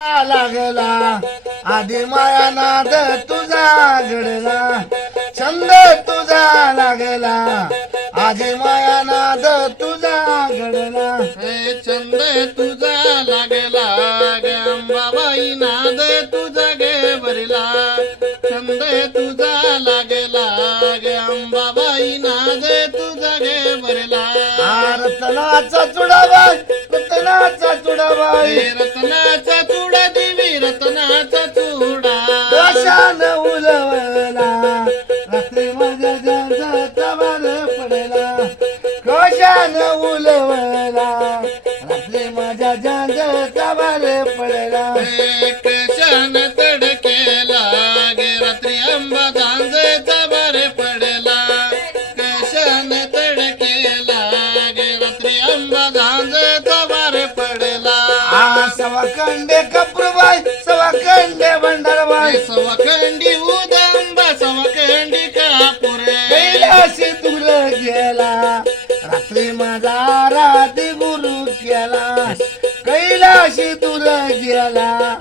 लागला. आधी माया नाद तुझा घडला. छंद तुझा लागला. आधी माया नाद तुझा घडला. हे छंद तुझा लागला. ग अंबाबाई नाद तुझा गे भरला. छंद तुझा लागला. ग अंबाबाई नाद तुझा गे भरला. रतनाचा चुडाबाई रतनाचा चुडाबाई. हे बार पडला. कशान उलवला? रात्री माझ्या जाचा बार पडला. कशान तडकेला? गे रात्री अंबा झांजेचा बारे पडला. कशान तडकेला? गे रात्री अंबा झांजेचा बारे पडला. आ सवा कंडे कपरूबाई सवा कंडे भंडारबाई उदंबा कापुरे कैलाशी दूर गेला. रात्री माझा राधी गुरु केला. कैलाशी दूर गेला.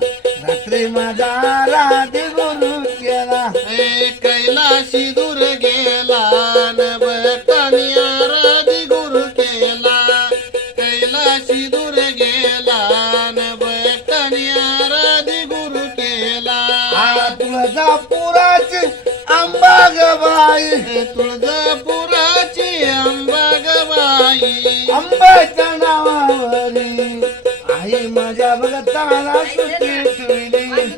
रात्री माझा राधी गुरु केला. हे कैलाशी दूर गेला. न भक्तानी आराधी गुरु केला. कैलाशी दूर गेला. न भक्तानी आराधी गुरु केला. तुळजापुराची आंबा गबाई हे तुळजापुराची अंबागबाई आंब्याच्या नावावरी आई माझ्या भगताला सुट्टी ठेवली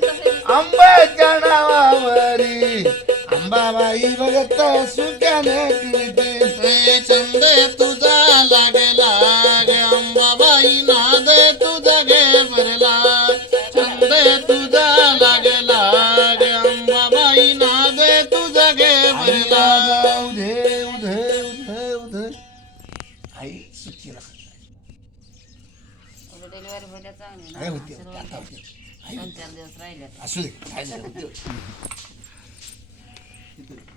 आंब्याच्या नावावरी अंबाबाई भगत सुट्याने डिलिव्हरी होत्या चांगली ना? दोन चार दिवस राहिल्यात असू दे